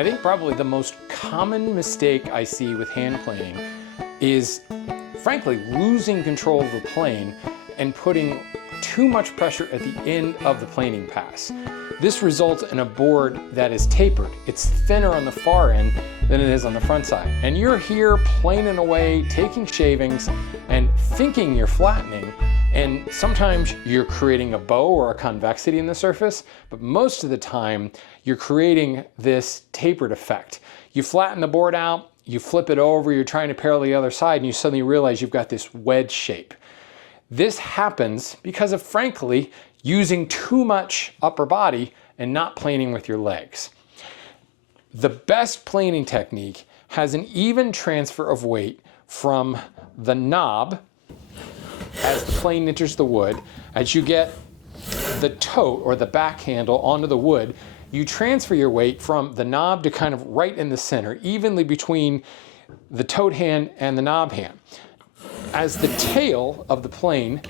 I think probably the most common mistake I see with hand planing is, frankly, losing control of the plane and putting too much pressure at the end of the planing pass. This results in a board that is tapered. It's thinner on the far end than it is on the front side. And you're here planing away, taking shavings, and thinking you're flattening. And sometimes you're creating a bow or a convexity in the surface, but most of the time you're creating this tapered effect. You flatten the board out, you flip it over, you're trying to parallel the other side, and you suddenly realize you've got this wedge shape. This happens because of, frankly, using too much upper body and not planing with your legs. The best planing technique has an even transfer of weight from the knob as the plane enters the wood. As you get the tote or the back handle onto the wood, you transfer your weight from the knob to kind of right in the center, evenly between the tote hand and the knob hand. As the tail of the plane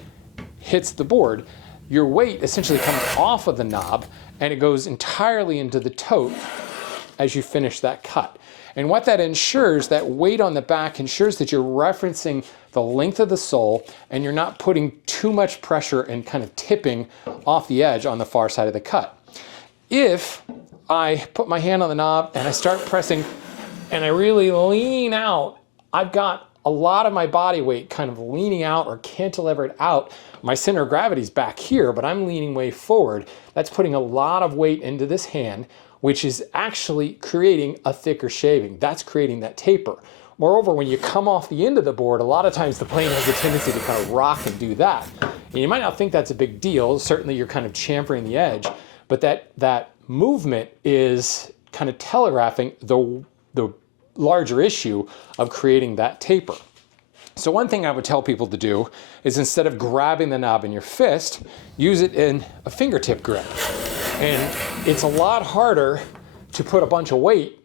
hits the board, your weight essentially comes off of the knob and it goes entirely into the tote as you finish that cut. And what that ensures, that weight on the back ensures that you're referencing the length of the sole and you're not putting too much pressure and kind of tipping off the edge on the far side of the cut. If I put my hand on the knob and I start pressing and I really lean out, I've got a lot of my body weight kind of leaning out or cantilevered out. My center of gravity is back here, but I'm leaning way forward. That's putting a lot of weight into this hand, which is actually creating a thicker shaving. That's creating that taper. Moreover, when you come off the end of the board, a lot of times the plane has a tendency to kind of rock and do that. And you might not think that's a big deal. Certainly you're kind of chamfering the edge, but that movement is kind of telegraphing the larger issue of creating that taper. So one thing I would tell people to do is, instead of grabbing the knob in your fist, use it in a fingertip grip. And it's a lot harder to put a bunch of weight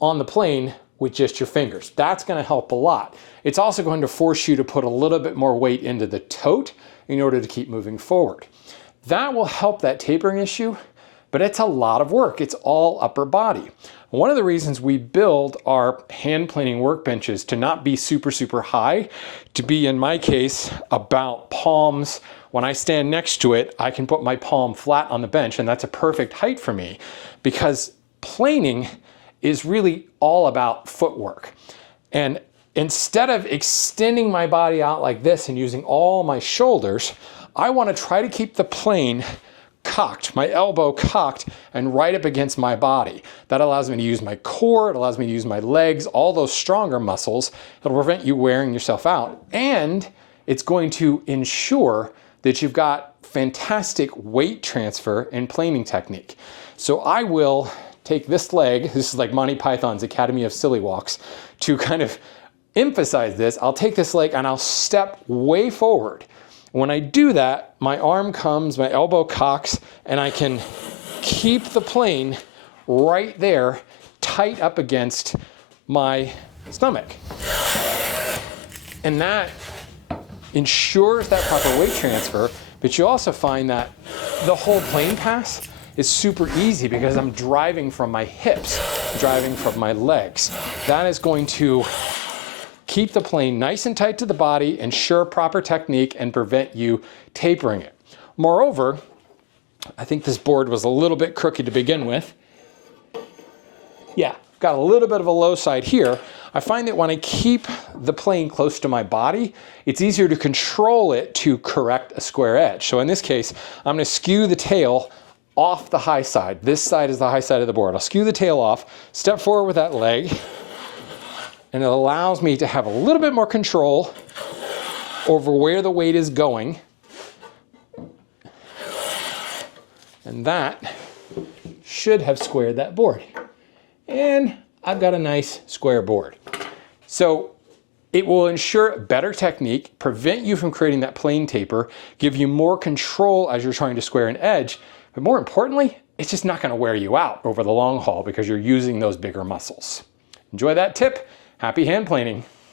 on the plane with just your fingers. That's going to help a lot. It's also going to force you to put a little bit more weight into the tote in order to keep moving forward. That will help that tapering issue, but it's a lot of work. It's all upper body. One of the reasons we build our hand planing workbenches to not be super, super high, to be, in my case, about palms. When I stand next to it, I can put my palm flat on the bench, and that's a perfect height for me, because planing is really all about footwork. And instead of extending my body out like this and using all my shoulders, I want to try to keep the plane cocked, my elbow cocked and right up against my body. That allows me to use my core, it allows me to use my legs, all those stronger muscles. It'll prevent you wearing yourself out, and it's going to ensure that you've got fantastic weight transfer and planing technique. So I will take this leg, this is like Monty Python's Academy of Silly Walks, to kind of emphasize this. I'll take this leg and I'll step way forward. When I do that, my arm comes, my elbow cocks, and I can keep the plane right there, tight up against my stomach. And that ensures that proper weight transfer, but you also find that the whole plane pass is super easy because I'm driving from my hips, driving from my legs. That is going to keep the plane nice and tight to the body, ensure proper technique, and prevent you tapering it. Moreover, I think this board was a little bit crooked to begin with. Yeah, got a little bit of a low side here. I find that when I keep the plane close to my body, it's easier to control it to correct a square edge. So in this case, I'm going to skew the tail off the high side. This side is the high side of the board. I'll skew the tail off, step forward with that leg, and it allows me to have a little bit more control over where the weight is going. And that should have squared that board. And I've got a nice square board. So it will ensure better technique, prevent you from creating that plane taper, give you more control as you're trying to square an edge, but more importantly, it's just not going to wear you out over the long haul because you're using those bigger muscles. Enjoy that tip. Happy hand planing.